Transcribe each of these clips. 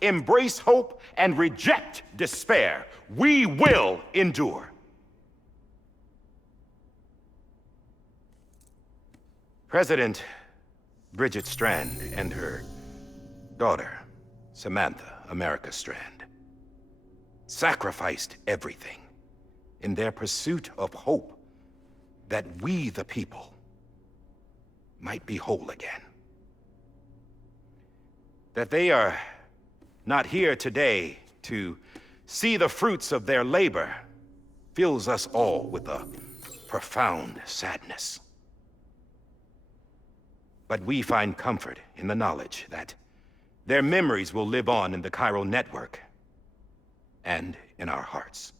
Embrace hope and reject despair. We will endure. President Bridget Strand and her daughter, Samantha America Strand, sacrificed everything in their pursuit of hope that we, the people, might be whole again. That they are not here today to see the fruits of their labor fills us all with a profound sadness. But we find comfort in the knowledge that their memories will live on in the chiral network and in our hearts.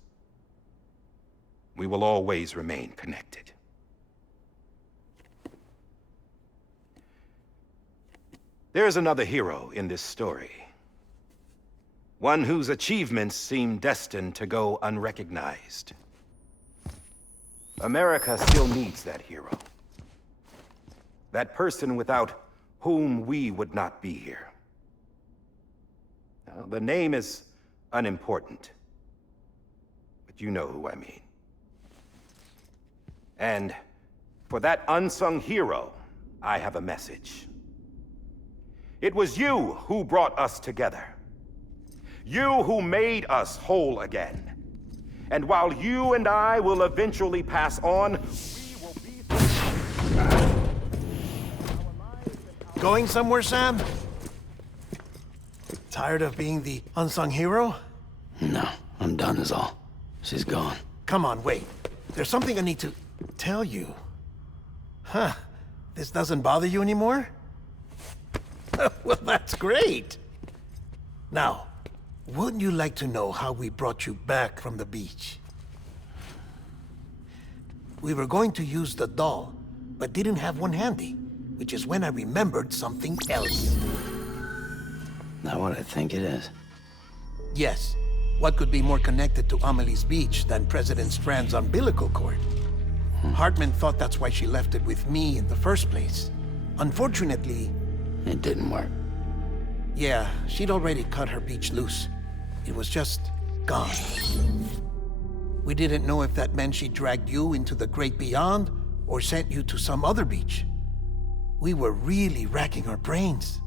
We will always remain connected. There is another hero in this story. One whose achievements seem destined to go unrecognized. America still needs that hero. That person without whom we would not be here. Now, the name is unimportant, but you know who I mean. And for that unsung hero, I have a message. It was you who brought us together. You who made us whole again. And while you and I will eventually pass on, we will be... Going somewhere, Sam? Tired of being the unsung hero? No, I'm done is all. She's gone. Come on, wait. There's something I need to tell you. Huh. This doesn't bother you anymore? Well, that's great. Now, wouldn't you like to know how we brought you back from the beach? We were going to use the doll, but didn't have one handy, which is when I remembered something else. Not what I think it is. Yes. What could be more connected to Amelie's beach than President Strand's umbilical cord? Hartman thought that's why she left it with me in the first place. Unfortunately... It didn't work. Yeah, she'd already cut her beach loose. It was just gone. We didn't know if that meant she dragged you into the great beyond or sent you to some other beach. We were really racking our brains.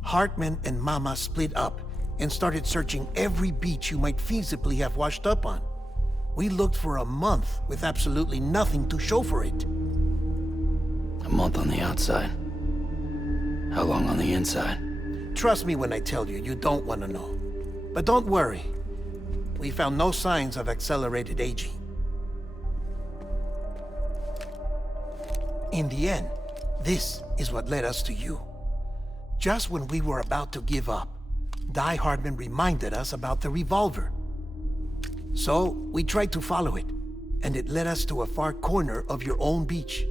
Hartman and Mama split up and started searching every beach you might feasibly have washed up on. We looked for a month with absolutely nothing to show for it. A month on the outside. How long on the inside? Trust me when I tell you, you don't want to know. But don't worry. We found no signs of accelerated aging. In the end, this is what led us to you. Just when we were about to give up, Die Hardman reminded us about the revolver. So, we tried to follow it, and it led us to a far corner of your own beach.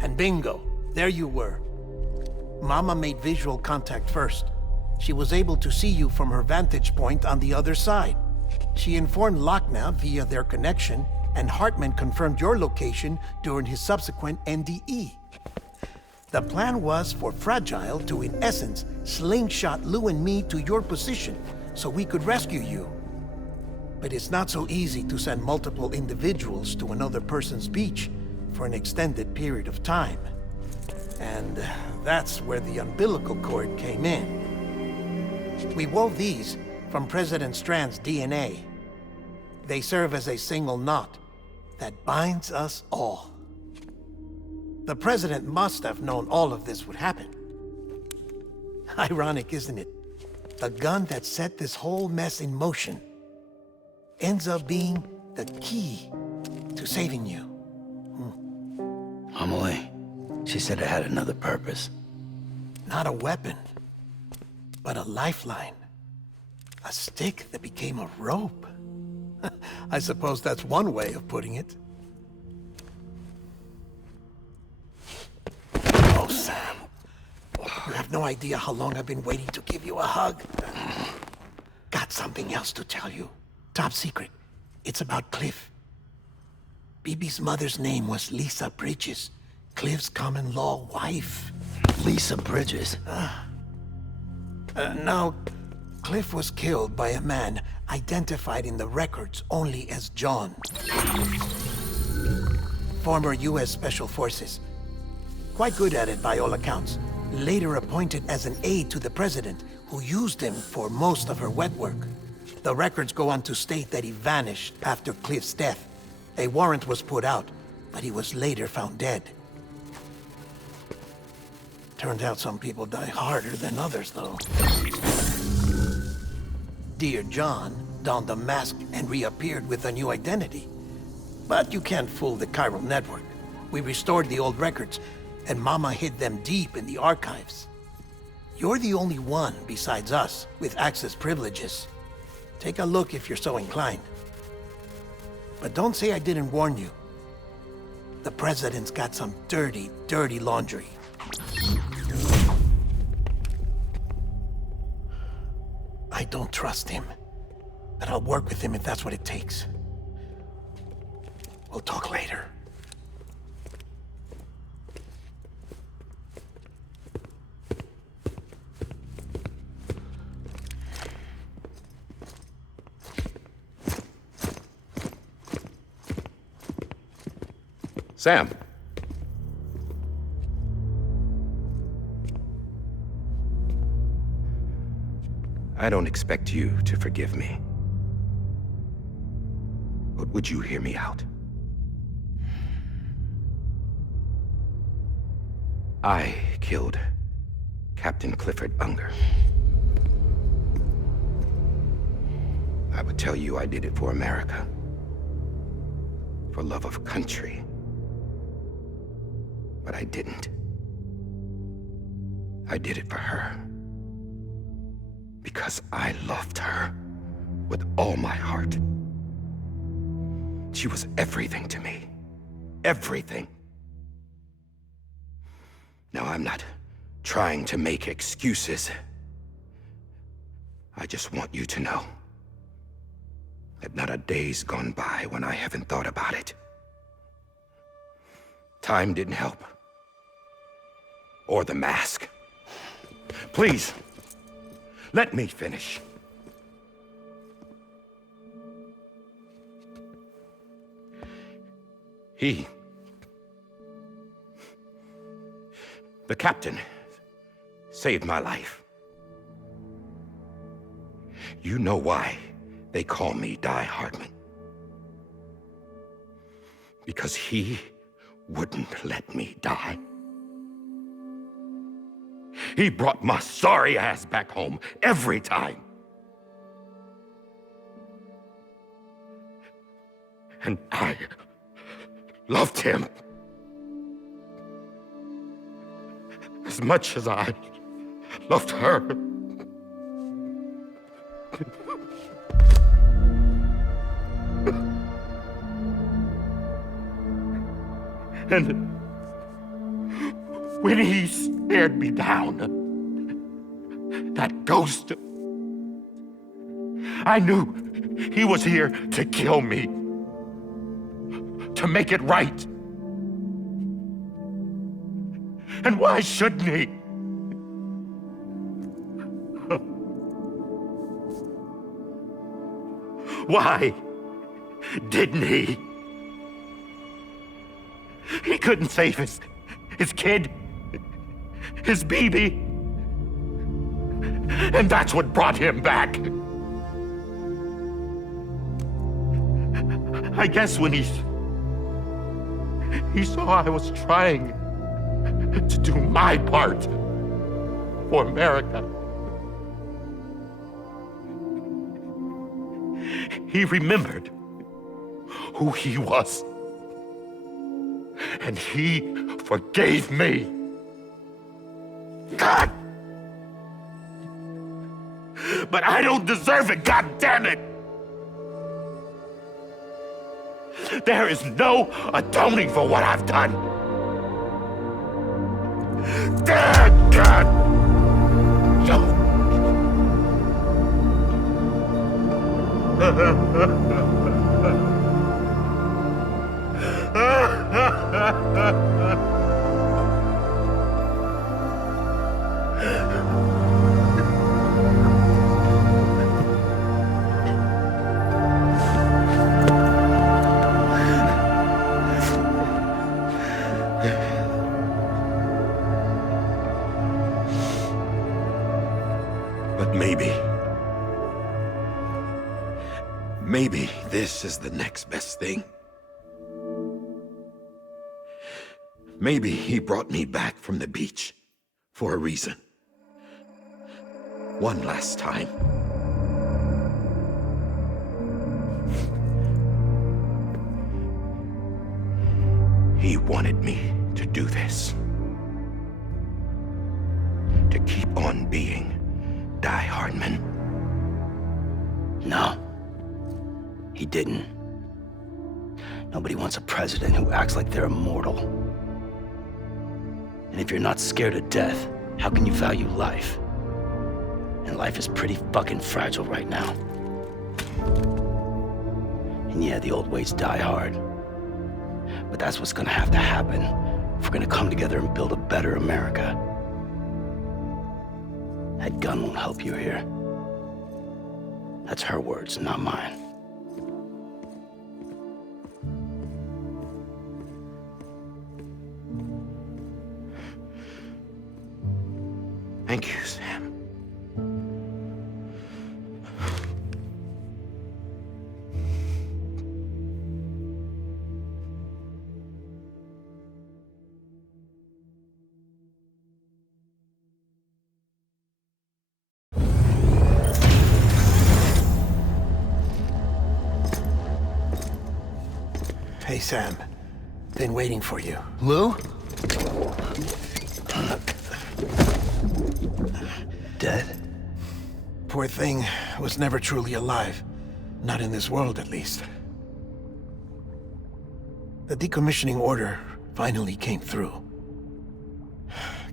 And bingo, there you were. Mama made visual contact first. She was able to see you from her vantage point on the other side. She informed Lochna via their connection, and Hartman confirmed your location during his subsequent NDE. The plan was for Fragile to, in essence, slingshot Lou and me to your position so we could rescue you. But it's not so easy to send multiple individuals to another person's beach for an extended period of time. And that's where the umbilical cord came in. We wove these from President Strand's DNA. They serve as a single knot that binds us all. The President must have known all of this would happen. Ironic, isn't it? The gun that set this whole mess in motion ends up being the key to saving you. Amelie, she said it had another purpose. Not a weapon, but a lifeline. A stick that became a rope. I suppose that's one way of putting it. Oh, Sam. You have no idea how long I've been waiting to give you a hug. Got something else to tell you. Top secret. It's about Cliff. BB's mother's name was Lisa Bridges, Cliff's common-law wife. Lisa Bridges? Now, Cliff was killed by a man identified in the records only as John. Former U.S. Special Forces. Quite good at it by all accounts. Later appointed as an aide to the president, who used him for most of her wet work. The records go on to state that he vanished after Cliff's death. A warrant was put out, but he was later found dead. Turns out some people die harder than others, though. Dear John donned a mask and reappeared with a new identity. But you can't fool the chiral network. We restored the old records, and Mama hid them deep in the archives. You're the only one besides us with access privileges. Take a look if you're so inclined. But don't say I didn't warn you. The president's got some dirty, dirty laundry. I don't trust him, but I'll work with him if that's what it takes. We'll talk later. Sam. I don't expect you to forgive me. But would you hear me out? I killed Captain Clifford Unger. I would tell you I did it for America. For love of country. But I didn't. I did it for her. Because I loved her with all my heart. She was everything to me. Everything. Now, I'm not trying to make excuses. I just want you to know that not a day's gone by when I haven't thought about it. Time didn't help. Or the mask. Please, let me finish. The captain, saved my life. You know why they call me Die Hardman. Because he wouldn't let me die. He brought my sorry ass back home every time. And I loved him as much as I loved her. And when he stared me down, that ghost, I knew he was here to kill me, to make it right. And why shouldn't he? Why didn't he? He couldn't save his kid, his baby. And that's what brought him back. I guess when he saw I was trying to do my part for America, he remembered who he was. And he forgave me. God! But I don't deserve it, God damn it! There is no atoning for what I've done. Damn, God! But maybe... maybe this is the next best thing. Maybe he brought me back from the beach for a reason. One last time. He wanted me to do this. To keep on being Die Hardman. No. He didn't. Nobody wants a president who acts like they're immortal. And if you're not scared of death, how can you value life? And life is pretty fucking fragile right now. And yeah, the old ways die hard. But that's what's gonna have to happen if we're gonna come together and build a better America. That gun won't help you here. That's her words, not mine. Thank you, Sam. Hey, Sam. Been waiting for you. Lou? Dead? Poor thing was never truly alive. Not in this world, at least. The decommissioning order finally came through.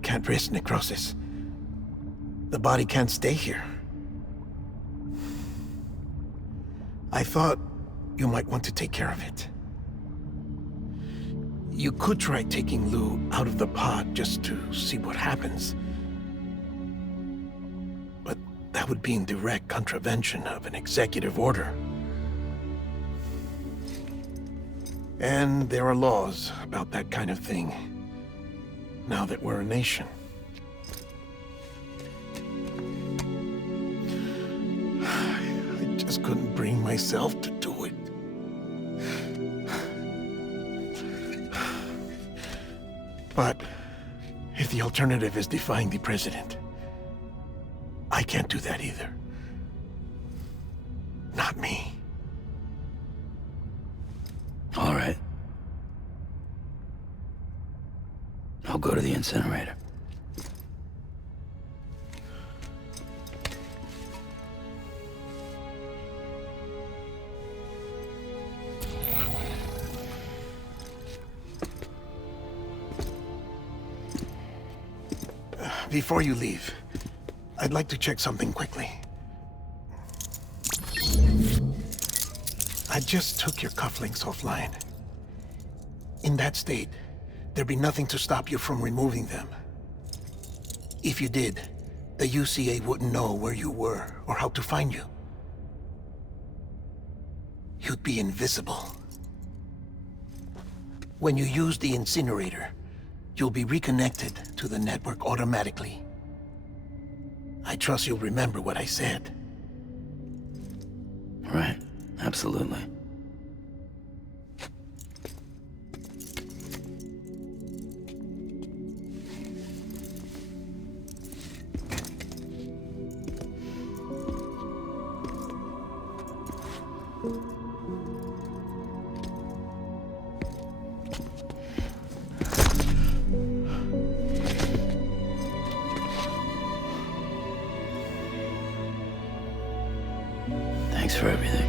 Can't risk necrosis. The body can't stay here. I thought you might want to take care of it. You could try taking Lou out of the pod just to see what happens. But that would be in direct contravention of an executive order. And there are laws about that kind of thing, now that we're a nation. I just couldn't bring myself to do it. But if the alternative is defying the president, I can't do that either. Not me. All right. I'll go to the incinerator. Before you leave, I'd like to check something quickly. I just took your cufflinks offline. In that state, there'd be nothing to stop you from removing them. If you did, the UCA wouldn't know where you were or how to find you. You'd be invisible. When you use the incinerator, you'll be reconnected to the network automatically. I trust you'll remember what I said. Right. Absolutely. Thanks for everything.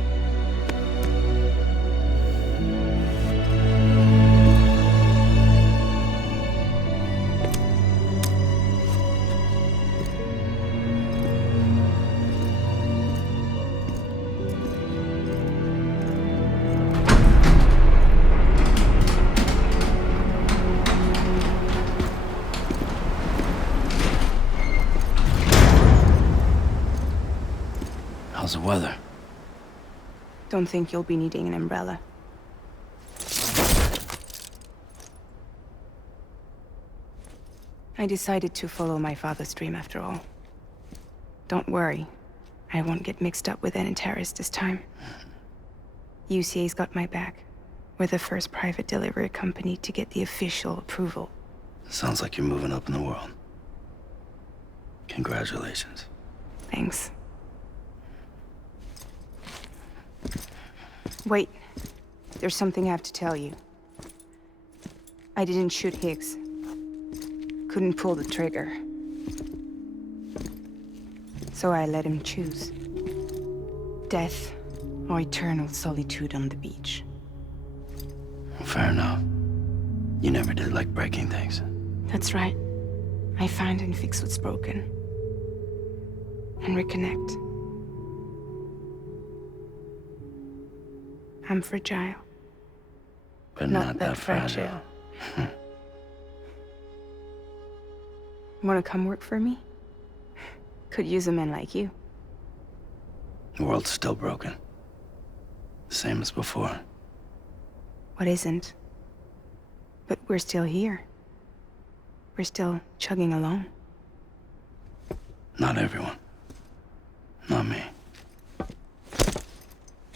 How's the weather? Don't think you'll be needing an umbrella. I decided to follow my father's dream after all. Don't worry. I won't get mixed up with any terrorists this time. UCA's got my back. We're the first private delivery company to get the official approval. Sounds like you're moving up in the world. Congratulations. Thanks. Wait. There's something I have to tell you. I didn't shoot Higgs. Couldn't pull the trigger. So I let him choose. Death or eternal solitude on the beach. Fair enough. You never did like breaking things. That's right. I find and fix what's broken. And reconnect. I'm fragile. But not that fragile. Wanna come work for me? Could use a man like you. The world's still broken. Same as before. What isn't? But we're still here. We're still chugging along. Not everyone. Not me.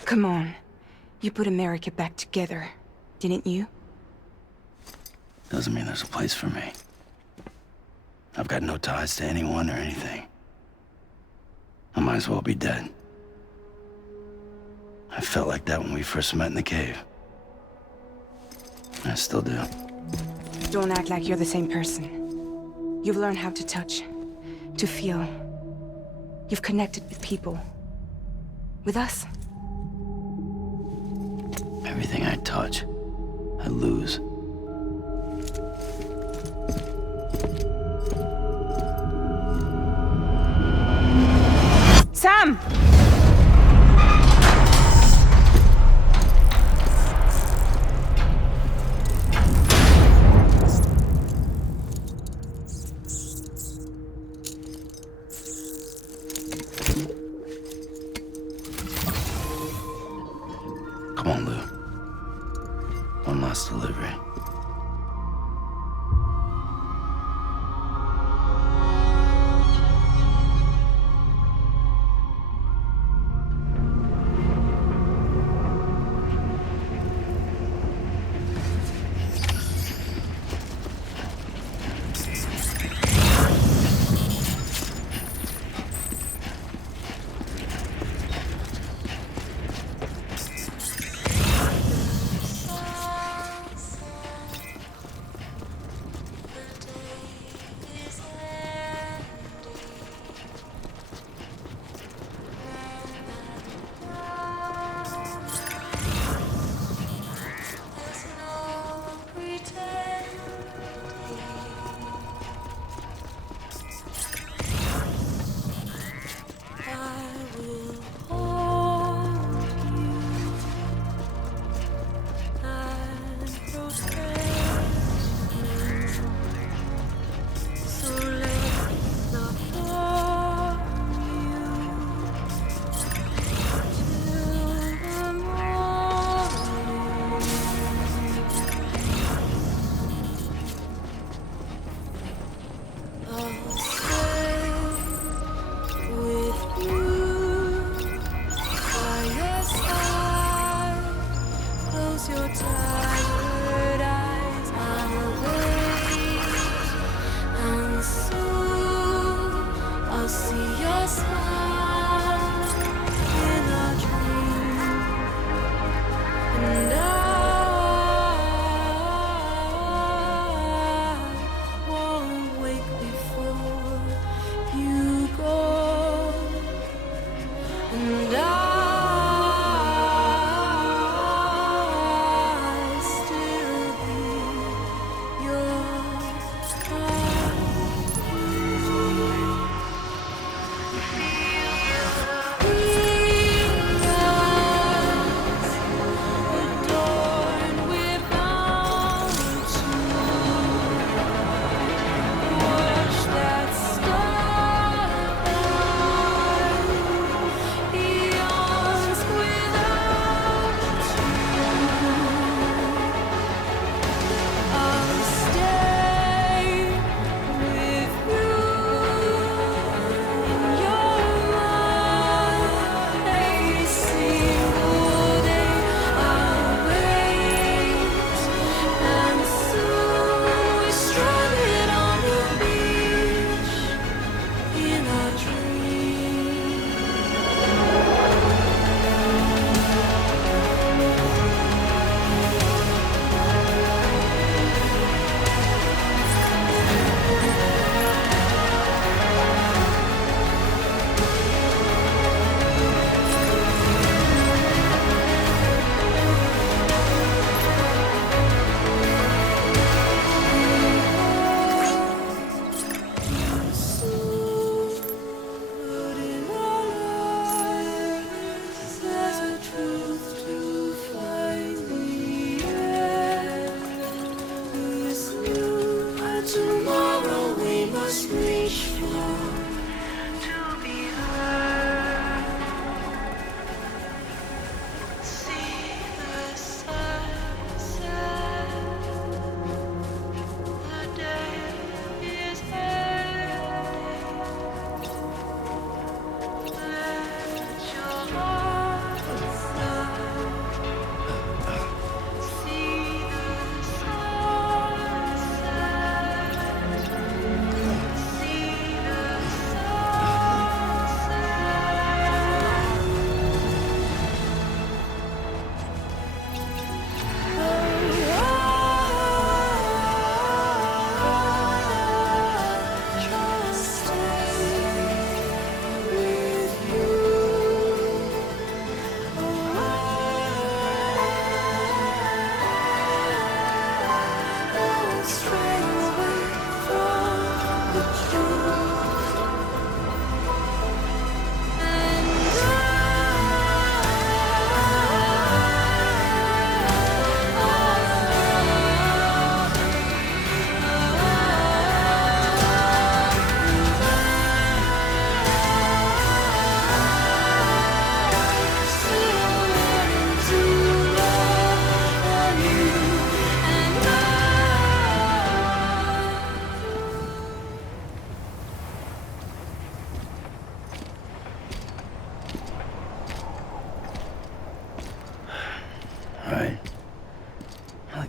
Come on. You put America back together, didn't you? Doesn't mean there's a place for me. I've got no ties to anyone or anything. I might as well be dead. I felt like that when we first met in the cave. I still do. Don't act like you're the same person. You've learned how to touch, to feel. You've connected with people. With us. Everything I touch, I lose. Sam! Come on, Lou. One last delivery.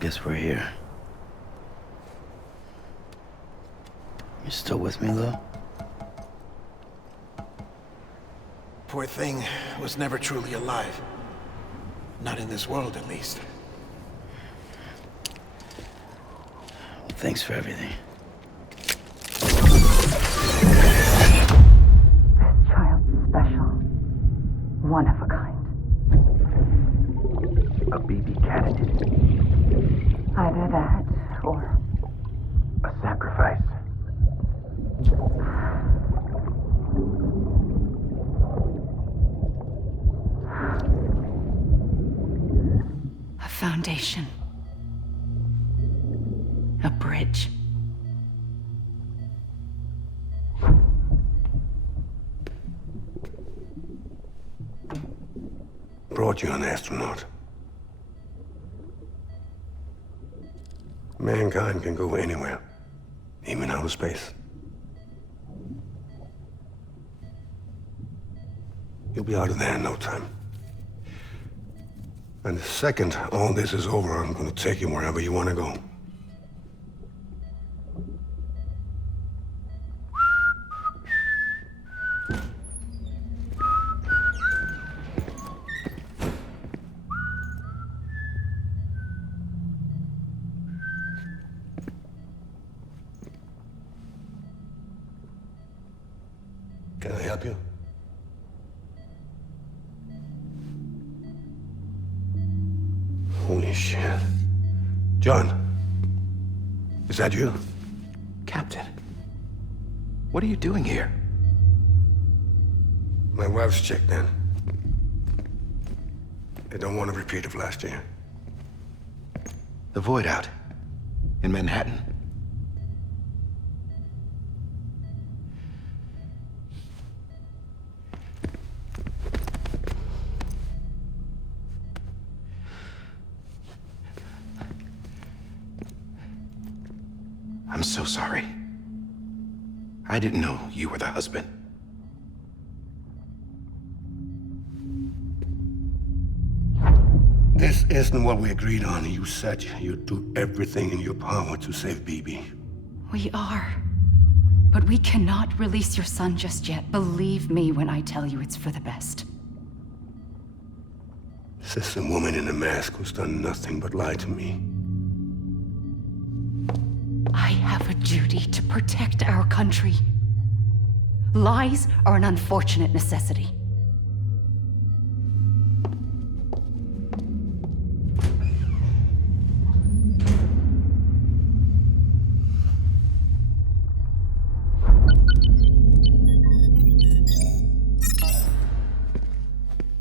guess we're here. You still with me, Lou? Poor thing was never truly alive. Not in this world, at least. Well, thanks for everything. This child's special. One of a kind. A BB candidate. Either that, or A sacrifice. a foundation. A bridge. Brought you an astronaut. Mankind can go anywhere, even outer space. You'll be out of there in no time. And the second all this is over, I'm gonna take you wherever you wanna go. Can I help you? Holy shit. John, is that you? Captain, what are you doing here? My wife's checked in. They don't want a repeat of last year. The Void out in Manhattan. I'm so sorry. I didn't know you were the husband. This isn't what we agreed on. You said you'd do everything in your power to save BB. We are. But we cannot release your son just yet. Believe me when I tell you it's for the best. This is a woman in a mask who's done nothing but lie to me. I have a duty to protect our country. Lies are an unfortunate necessity.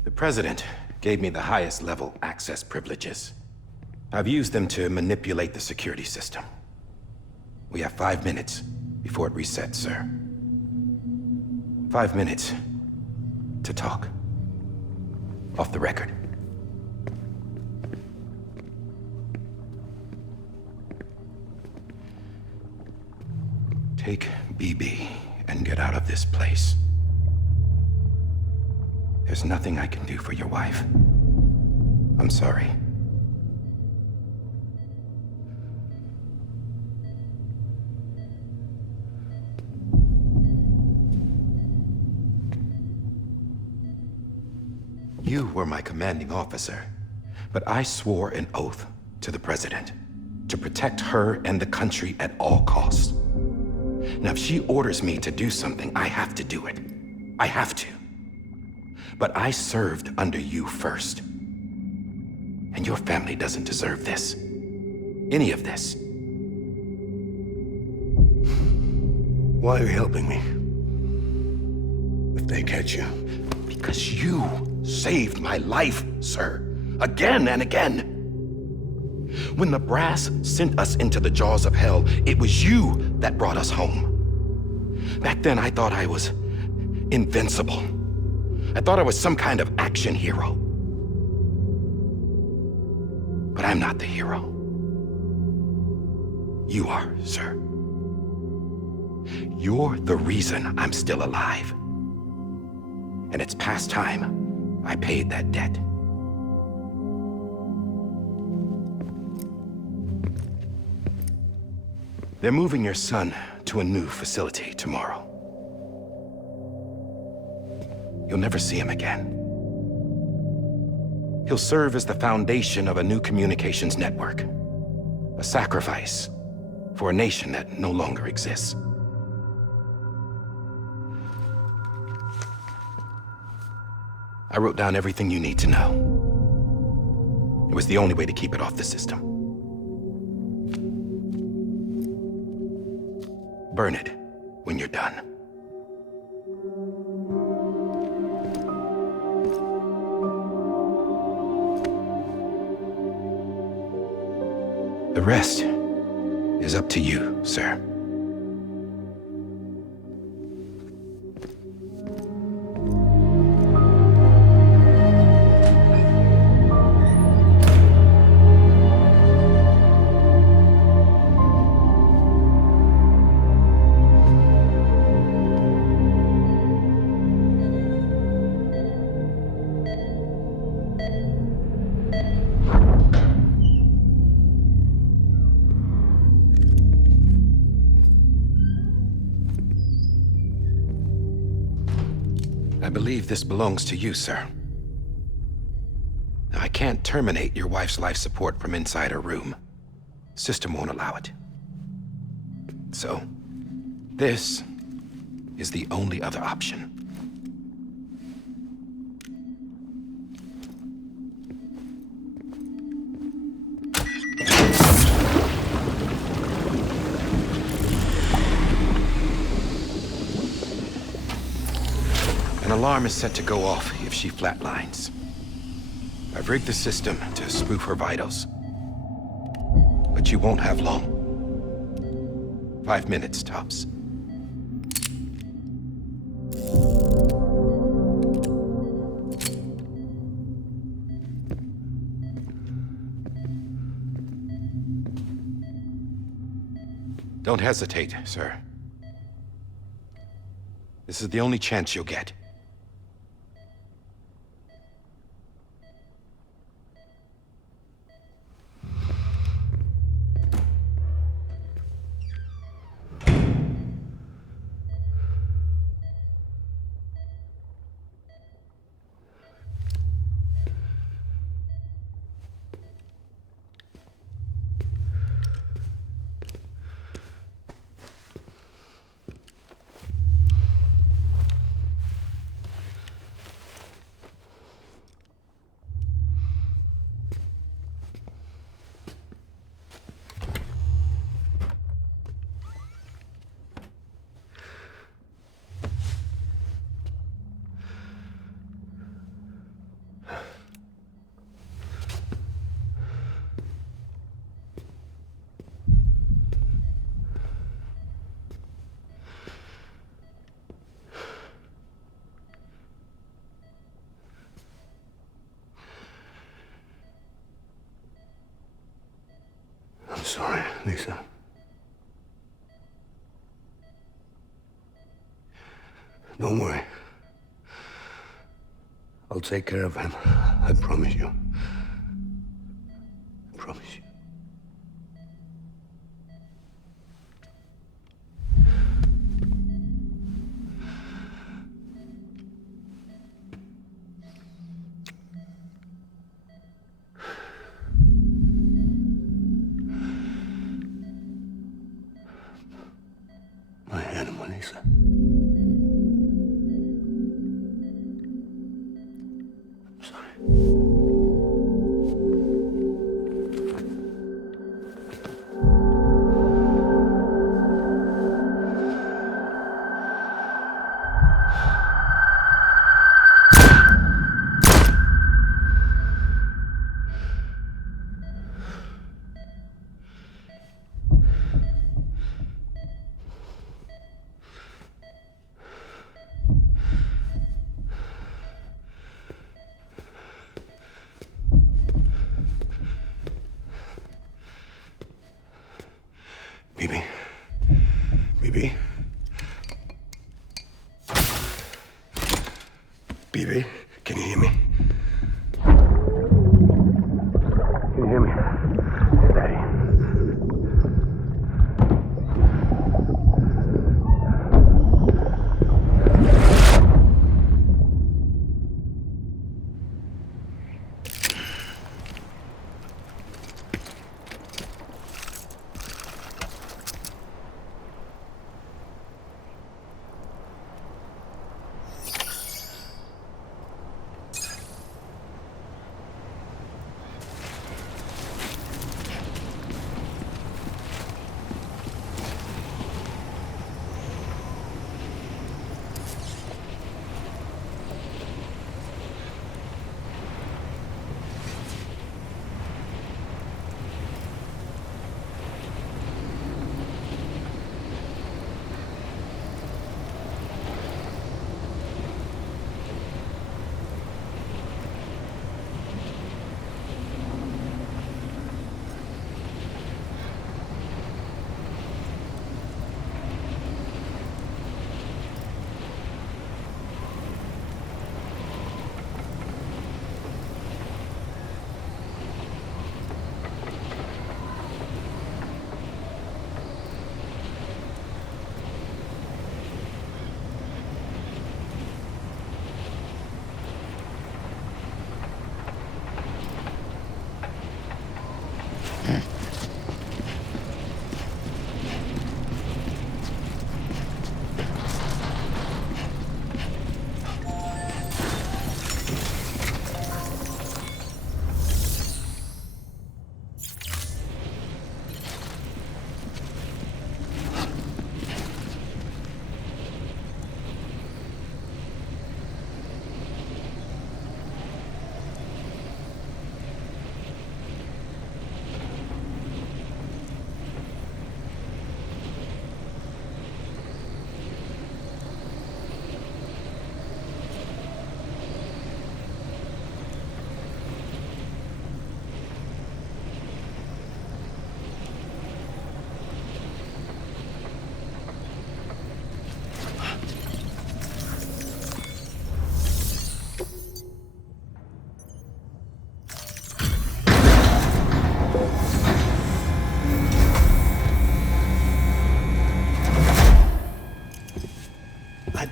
The President gave me the highest level access privileges. I've used them to manipulate the security system. We have 5 minutes before it resets, sir. 5 minutes to talk. Off the record. Take BB and get out of this place. There's nothing I can do for your wife. I'm sorry. You were my commanding officer, but I swore an oath to the President to protect her and the country at all costs. Now, if she orders me to do something, I have to do it. I have to. But I served under you first. And your family doesn't deserve this. Any of this. Why are you helping me? If they catch you. Because you saved my life, sir. Again and again. When the brass sent us into the jaws of hell, it was you that brought us home. Back then, I thought I was invincible. I thought I was some kind of action hero. But I'm not the hero. You are, sir. You're the reason I'm still alive. And it's past time I paid that debt. They're moving your son to a new facility tomorrow. You'll never see him again. He'll serve as the foundation of a new communications network. A sacrifice for a nation that no longer exists. I wrote down everything you need to know. It was the only way to keep it off the system. Burn it when you're done. The rest is up to you, sir. I believe this belongs to you, sir. I can't terminate your wife's life support from inside her room. System won't allow it. So, this is the only other option. An alarm is set to go off if she flatlines. I've rigged the system to spoof her vitals. But you won't have long. 5 minutes, tops. Don't hesitate, sir. This is the only chance you'll get. I'm sorry, Lisa. Don't worry. I'll take care of him. I promise you. I promise you. My animal, Lisa. I'm sorry. Bibi? Bibi? Bibi, can you hear me? Can you hear me? It's Daddy.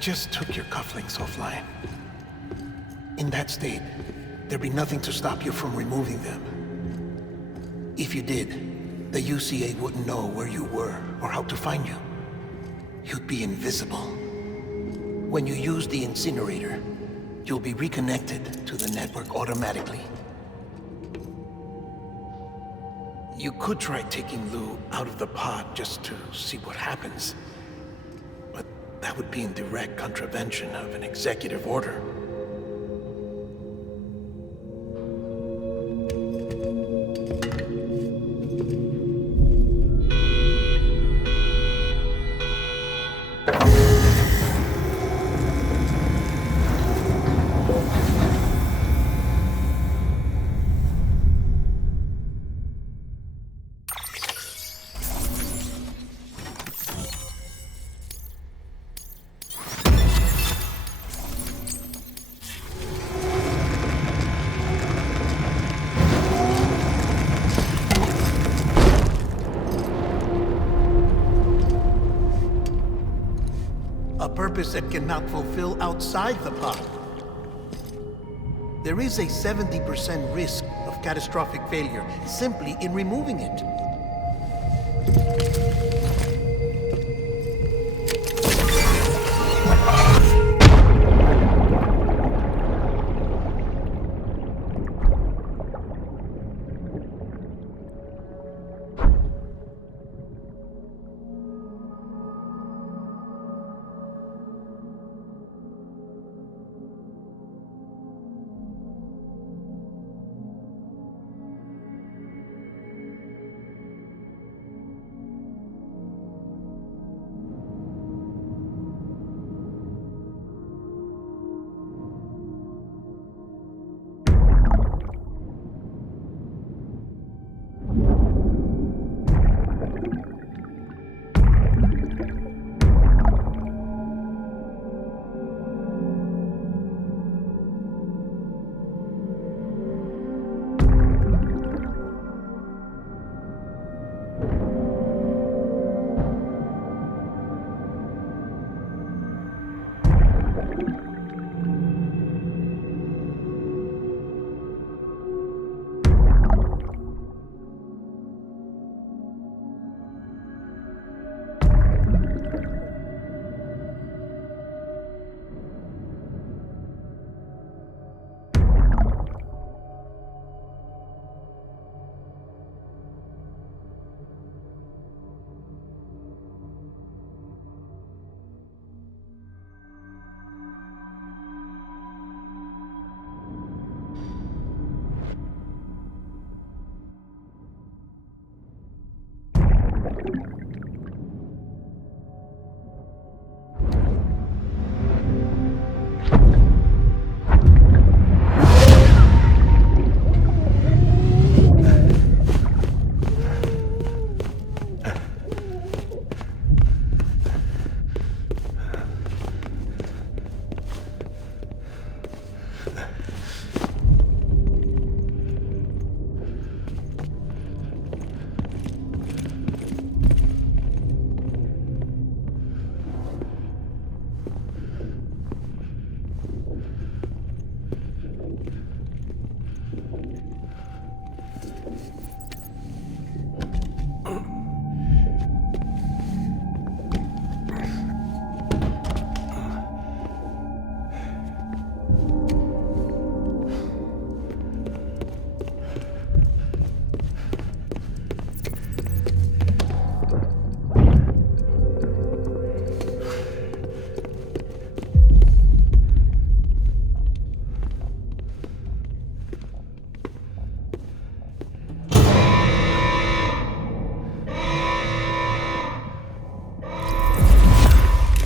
just took your cufflinks offline. In that state, there'd be nothing to stop you from removing them. If you did, the UCA wouldn't know where you were or how to find you. You'd be invisible. When you use the incinerator, you'll be reconnected to the network automatically. You could try taking Lou out of the pod just to see what happens. But that would be in direct contravention of an executive order. A purpose that cannot fulfill outside the pod. There is a 70% risk of catastrophic failure simply in removing it.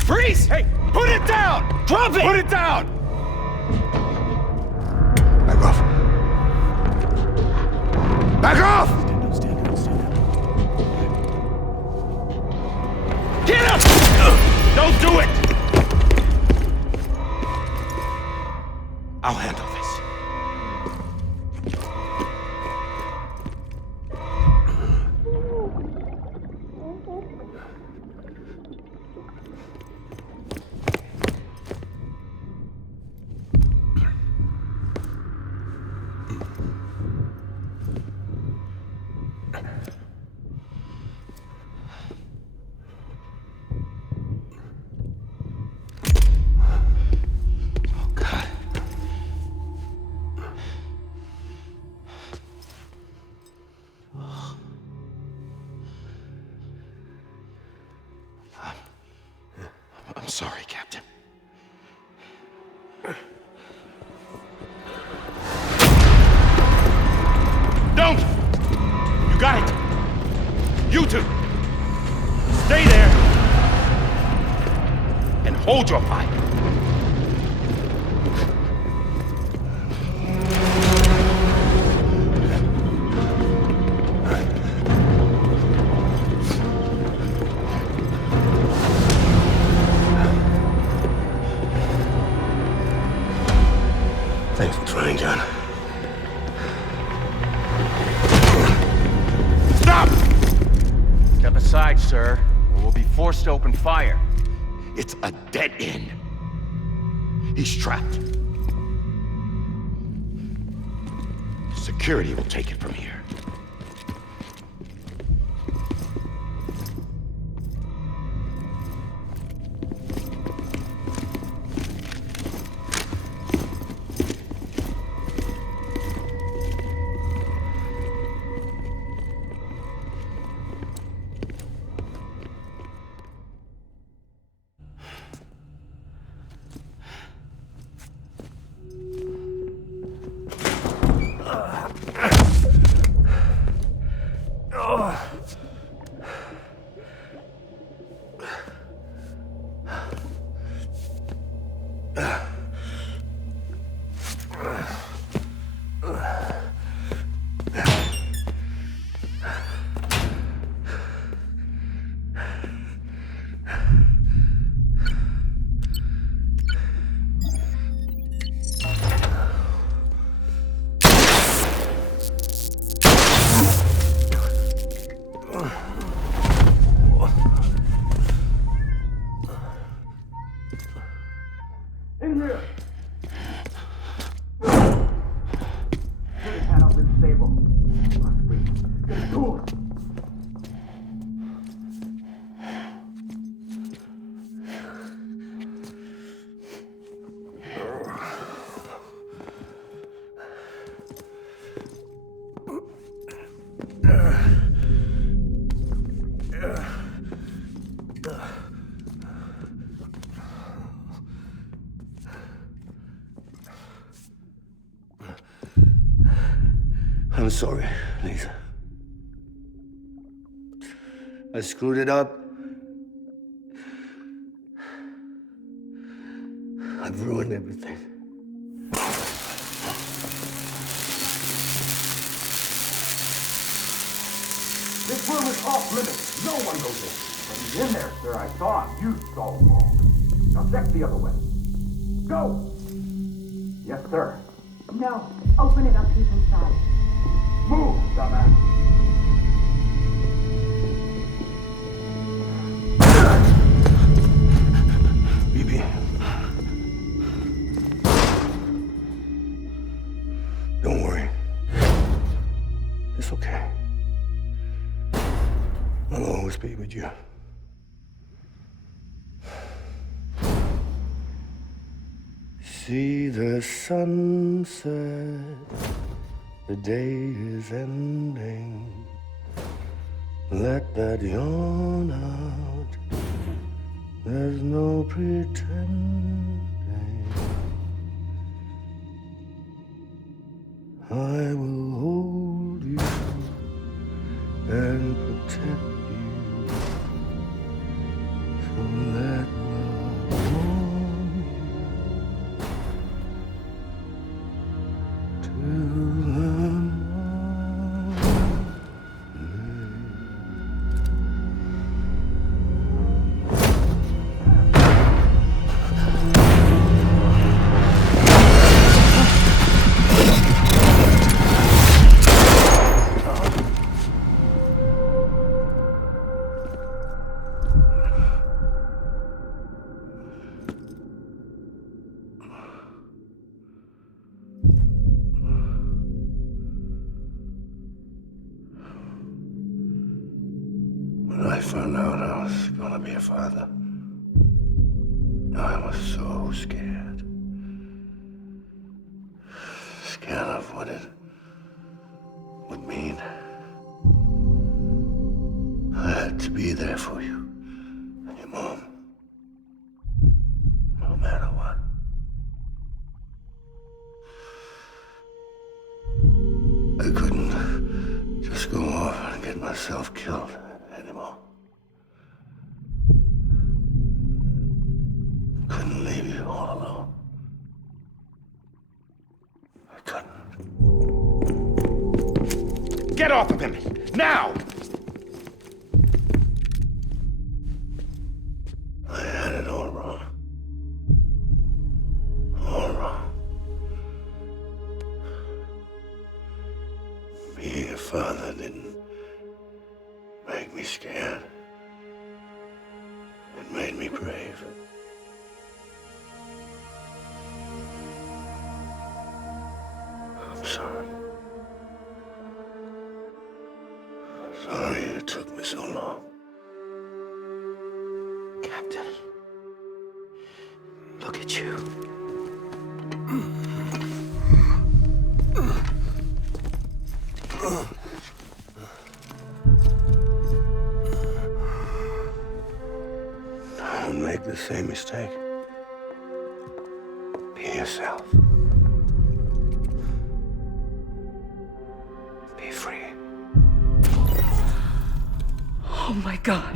Freeze! Hey, put it down! Drop it! Put it down! Back off. Back off! Get up! Don't do it! I'll handle this. sorry, Captain. Don't! You got it! You two! Stay there! And hold your fire! Thanks for trying, John. Stop! Step aside, sir, or we'll be forced to open fire. It's a dead end. He's trapped. Security will take it from here. I'm sorry, Lisa. I screwed it up. I've ruined everything. This room is off limits. No one goes in. But he's in there, sir. I saw him. You saw him all. Now check the other way. Go! Yes, sir. No. Open it up. He's inside. Move, dumbass. Bibi. Don't worry. It's okay. I'll always be with you. See the sunset. The day is ending. Let that yawn out. There's no pretending. I will hold you and protect you. So let love warm you to the morning. When I found out I was gonna be a father, I was so scared. Scared of what it would mean. I had to be there for you and your mom. myself killed anymore. Couldn't leave you all alone. I couldn't. Get off of him! Now! I had it all wrong. All wrong. Being a father didn't make me scared. It made me brave. I'm sorry. Sorry it took me so long. Captain, look at you. Don't make the same mistake. Be yourself. Be free. Oh my God.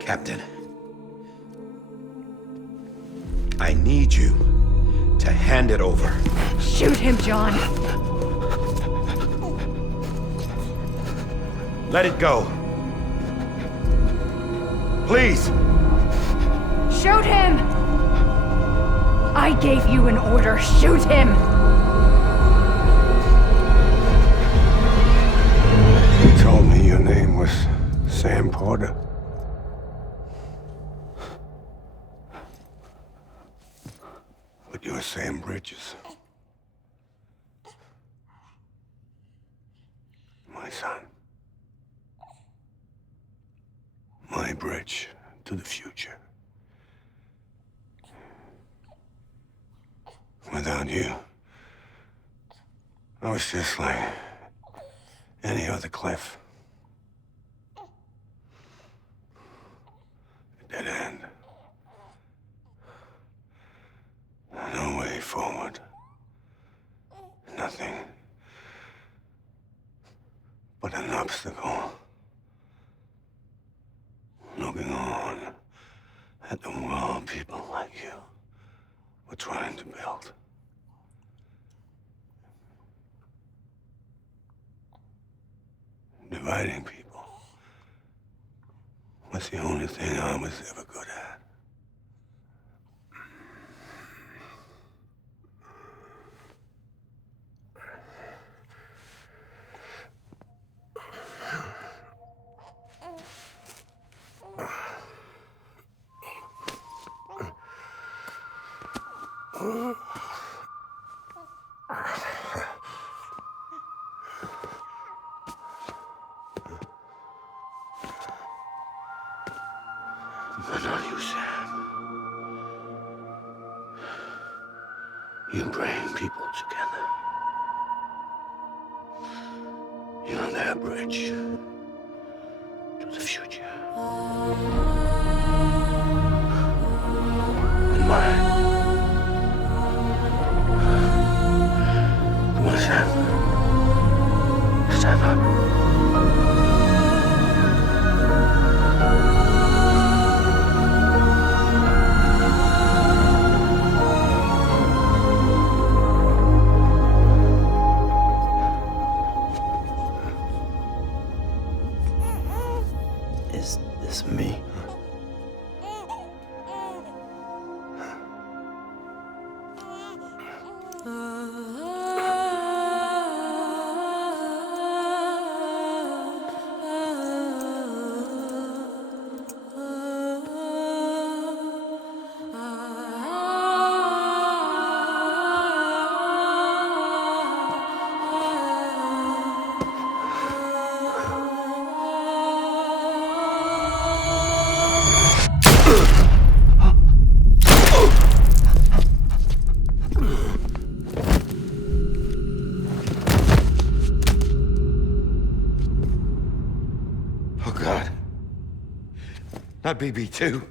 Captain, I need you to hand it over. Shoot him, John. Let it go. Please. Shoot him! I gave you an order. Shoot him! You told me your name was Sam Porter. But you're Sam Bridges. My son. My bridge to the future. Without you, I was just like any other Cliff. A dead end. No way forward. Nothing but an obstacle. Looking on at the world people like you were trying to build. Dividing people was the only thing I was ever good at. But not you, Sam. You bring people together. You're their bridge to the future. And mine. Come on, Sam. Stand up. Is this me? Oh, God. Not BB2.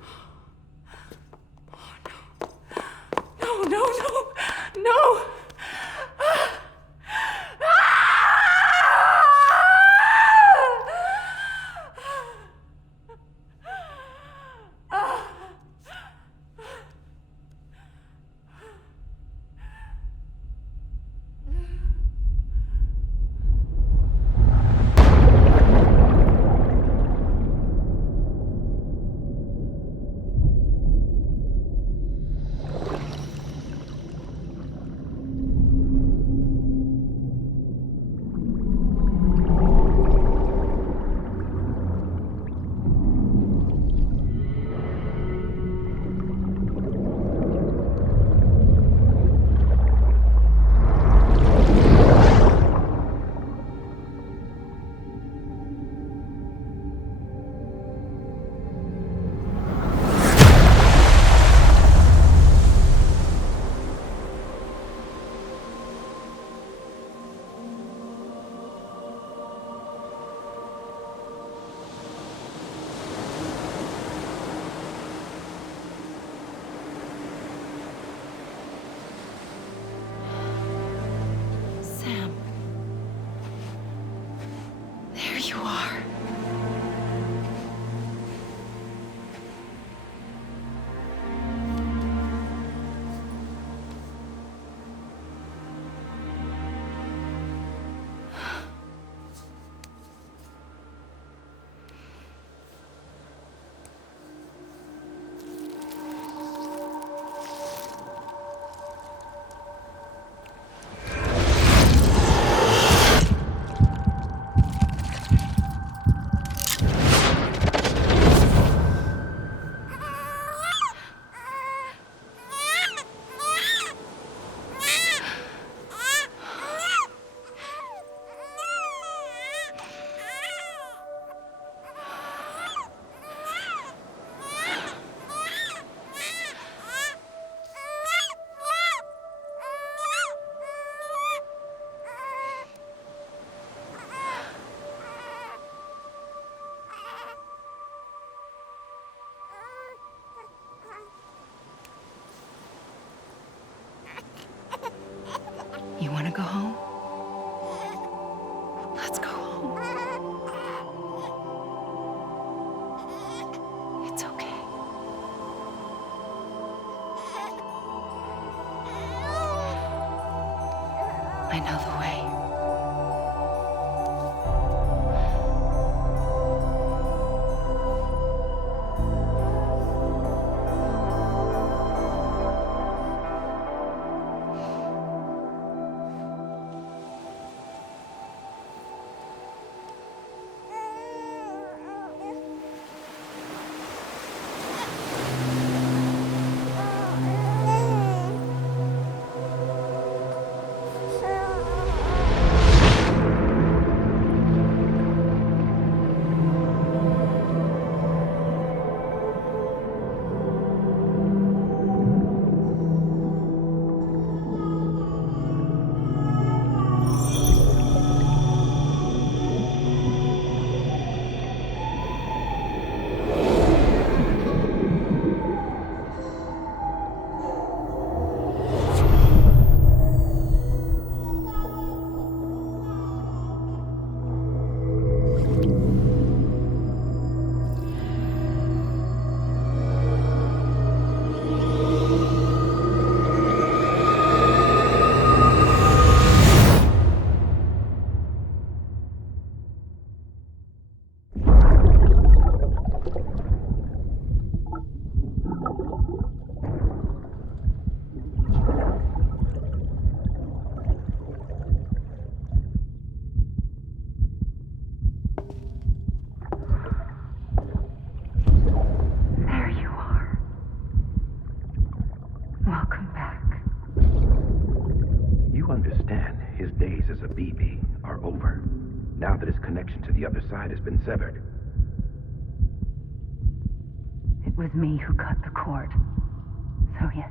I know the way. There you are. Welcome back. You understand his days as a BB are over, now that his connection to the other side has been severed. It was me who cut the cord. So yes.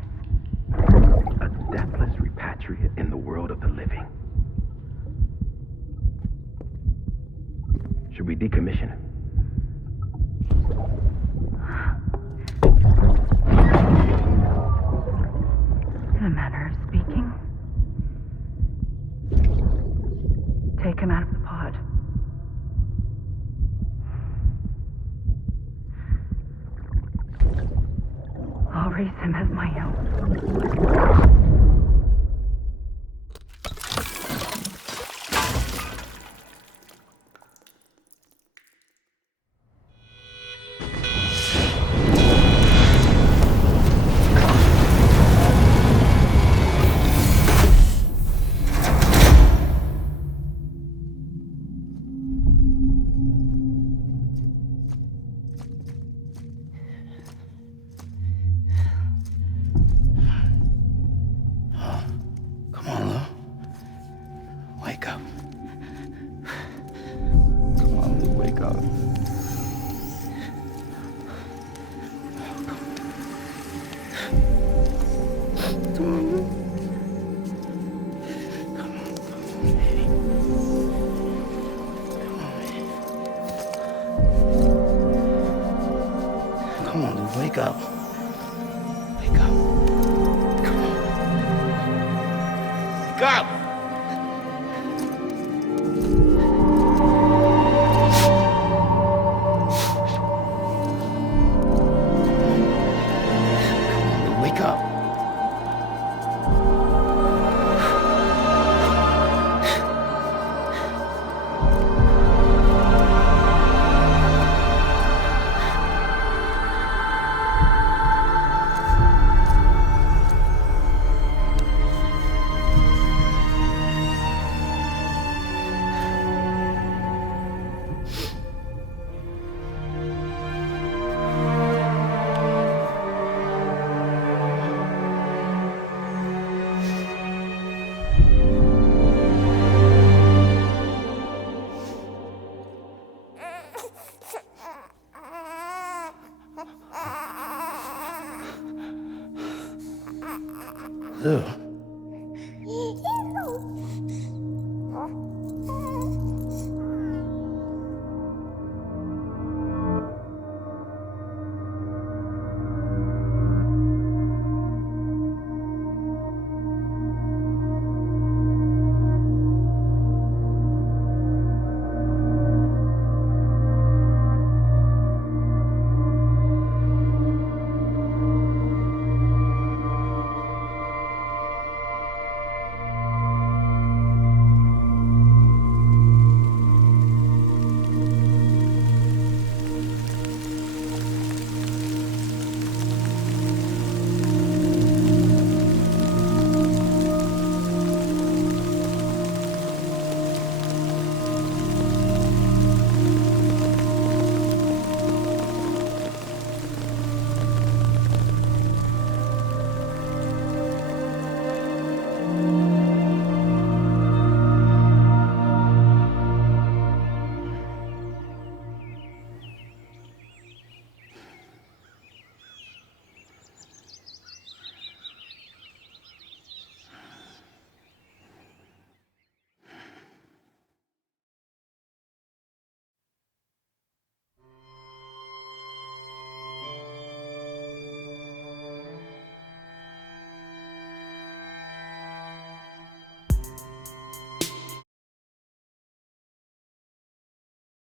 A deathless repatriate in the world of the living. Should we decommission him? In a manner of speaking. Take him out of the pod. I'll raise him as my own. Come on, Lou. Wake up. Come on, Lou, wake up. Come on, Lou. Come on, baby. Come on, baby. Come on, Lou, wake up. Wake up. Come on. Wake up! Wake up. Lou.